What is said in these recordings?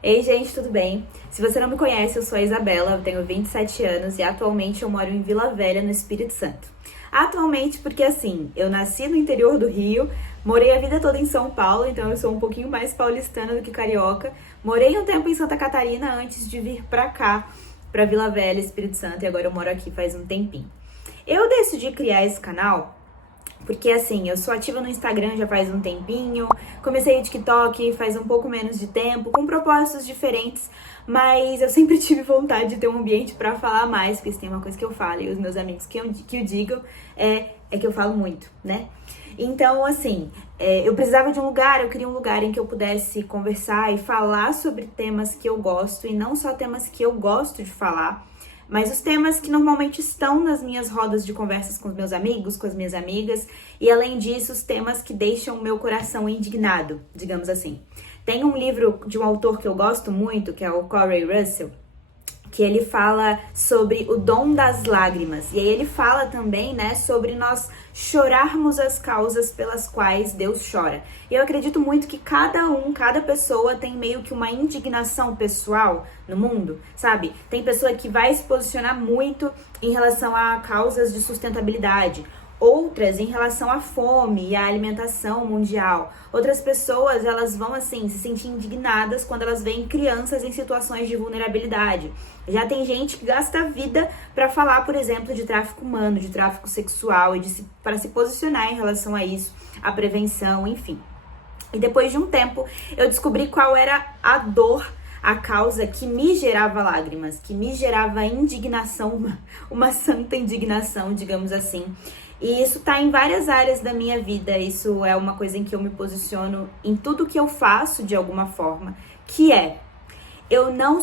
Ei, gente, tudo bem? Se você não me conhece, eu sou a Isabela, eu tenho 27 anos e atualmente eu moro em Vila Velha, no Espírito Santo. Atualmente porque, assim, eu nasci no interior do Rio, morei a vida toda em São Paulo, então eu sou um pouquinho mais paulistana do que carioca. Morei um tempo em Santa Catarina antes de vir pra cá, pra Vila Velha, Espírito Santo, e agora eu moro aqui faz um tempinho. Eu decidi criar esse canal porque, assim, eu sou ativa no Instagram já faz um tempinho, comecei o TikTok faz um pouco menos de tempo, com propósitos diferentes, mas eu sempre tive vontade de ter um ambiente pra falar mais, porque se tem uma coisa que eu falo e os meus amigos que o digam, é que eu falo muito, né? Então, assim, eu precisava de um lugar, eu queria um lugar em que eu pudesse conversar e falar sobre temas que eu gosto, e não só temas que eu gosto de falar, mas os temas que normalmente estão nas minhas rodas de conversas com os meus amigos, com as minhas amigas, e além disso, os temas que deixam o meu coração indignado, digamos assim. Tem um livro de um autor que eu gosto muito, que é o Corey Russell, que ele fala sobre o dom das lágrimas. E aí ele fala também, né, sobre nós chorarmos as causas pelas quais Deus chora. E eu acredito muito que cada pessoa tem meio que uma indignação pessoal no mundo, sabe? Tem pessoa que vai se posicionar muito em relação a causas de sustentabilidade, outras em relação à fome e à alimentação mundial. Outras pessoas, elas vão, assim, se sentir indignadas quando elas veem crianças em situações de vulnerabilidade. Já tem gente que gasta a vida para falar, por exemplo, de tráfico humano, de tráfico sexual e para se posicionar em relação a isso, a prevenção, enfim. E depois de um tempo, eu descobri qual era a dor, a causa que me gerava lágrimas, que me gerava indignação, uma santa indignação, digamos assim. E isso tá em várias áreas da minha vida, isso é uma coisa em que eu me posiciono em tudo que eu faço de alguma forma, que é, eu não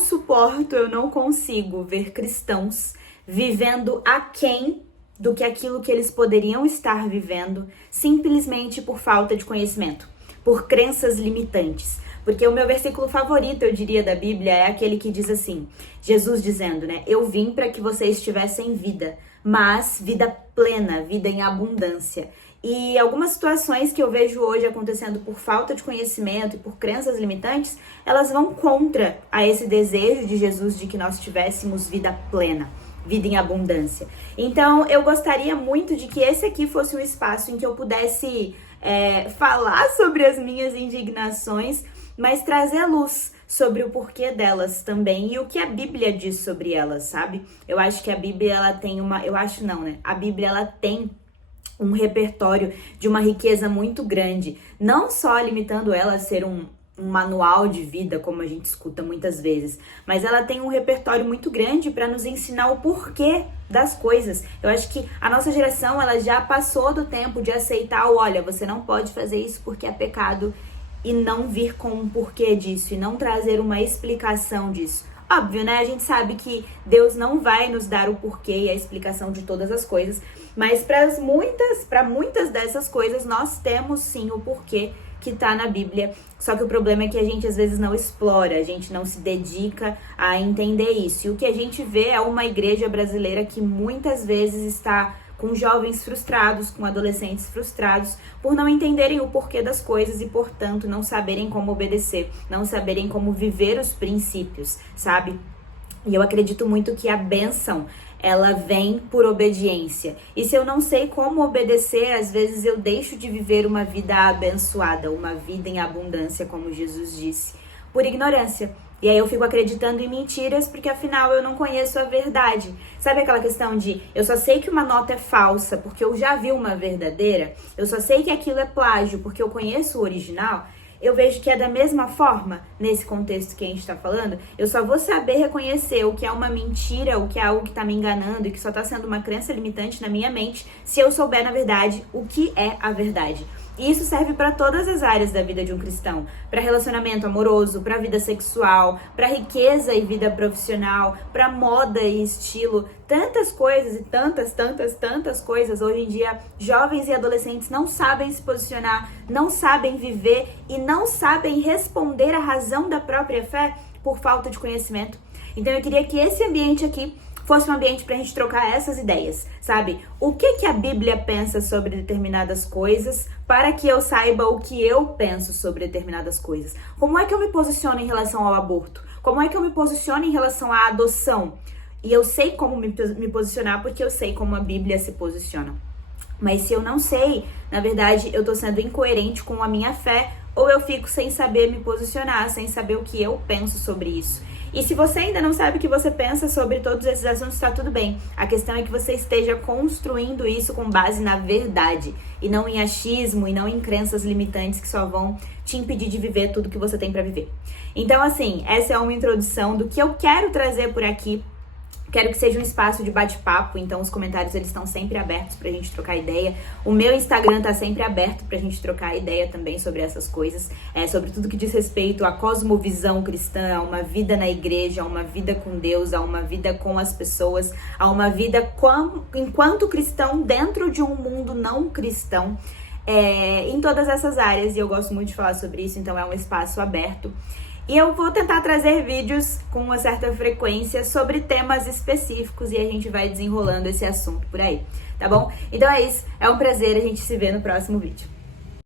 consigo ver cristãos vivendo aquém do que aquilo que eles poderiam estar vivendo, simplesmente por falta de conhecimento, por crenças limitantes. Porque o meu versículo favorito, eu diria, da Bíblia é aquele que diz assim, Jesus dizendo, né? Eu vim para que vocês tivessem vida, mas vida plena, vida em abundância. E algumas situações que eu vejo hoje acontecendo por falta de conhecimento e por crenças limitantes, elas vão contra a esse desejo de Jesus de que nós tivéssemos vida plena, vida em abundância. Então, eu gostaria muito de que esse aqui fosse um espaço em que eu pudesse falar sobre as minhas indignações, mas trazer luz sobre o porquê delas também e o que a Bíblia diz sobre elas, sabe? Eu acho que a Bíblia, ela tem a Bíblia, ela tem um repertório de uma riqueza muito grande, não só limitando ela a ser um manual de vida, como a gente escuta muitas vezes, mas ela tem um repertório muito grande para nos ensinar o porquê das coisas. Eu acho que a nossa geração, ela já passou do tempo de aceitar olha, você não pode fazer isso porque é pecado, e não vir com um porquê disso, e não trazer uma explicação disso. Óbvio, né? A gente sabe que Deus não vai nos dar o porquê e a explicação de todas as coisas, mas para muitas dessas coisas nós temos sim o porquê que tá na Bíblia, só que o problema é que a gente às vezes não explora, a gente não se dedica a entender isso. E o que a gente vê é uma igreja brasileira que muitas vezes está com jovens frustrados, com adolescentes frustrados, por não entenderem o porquê das coisas e, portanto, não saberem como obedecer, não saberem como viver os princípios, sabe? E eu acredito muito que a bênção, ela vem por obediência. E se eu não sei como obedecer, às vezes eu deixo de viver uma vida abençoada, uma vida em abundância, como Jesus disse, por ignorância. E aí eu fico acreditando em mentiras porque afinal eu não conheço a verdade. Sabe aquela questão de eu só sei que uma nota é falsa porque eu já vi uma verdadeira? Eu só sei que aquilo é plágio porque eu conheço o original? Eu vejo que é da mesma forma, nesse contexto que a gente está falando, eu só vou saber reconhecer o que é uma mentira, o que é algo que está me enganando e que só está sendo uma crença limitante na minha mente, se eu souber, na verdade, o que é a verdade. E isso serve para todas as áreas da vida de um cristão, para relacionamento amoroso, para vida sexual, para riqueza e vida profissional, para moda e estilo, tantas coisas e tantas coisas. Hoje em dia, jovens e adolescentes não sabem se posicionar, não sabem viver e não sabem responder à razão da própria fé por falta de conhecimento. Então eu queria que esse ambiente aqui fosse um ambiente pra gente trocar essas ideias, sabe? O que a Bíblia pensa sobre determinadas coisas, para que eu saiba o que eu penso sobre determinadas coisas. Como é que eu me posiciono em relação ao aborto? Como é que eu me posiciono em relação à adoção? E eu sei como me posicionar porque eu sei como a Bíblia se posiciona. Mas se eu não sei, na verdade, eu tô sendo incoerente com a minha fé, ou eu fico sem saber me posicionar, sem saber o que eu penso sobre isso. E se você ainda não sabe o que você pensa sobre todos esses assuntos, tá tudo bem. A questão é que você esteja construindo isso com base na verdade, e não em achismo, e não em crenças limitantes que só vão te impedir de viver tudo que você tem pra viver. Então, assim, essa é uma introdução do que eu quero trazer por aqui. Quero que seja um espaço de bate-papo, então os comentários eles estão sempre abertos pra gente trocar ideia. O meu Instagram tá sempre aberto pra gente trocar ideia também sobre essas coisas, sobre tudo que diz respeito à cosmovisão cristã, a uma vida na igreja, a uma vida com Deus, a uma vida com as pessoas, a uma vida enquanto cristão dentro de um mundo não cristão, em todas essas áreas, e eu gosto muito de falar sobre isso, então é um espaço aberto. E eu vou tentar trazer vídeos com uma certa frequência sobre temas específicos e a gente vai desenrolando esse assunto por aí, tá bom? Então é isso, é um prazer, a gente se vê no próximo vídeo.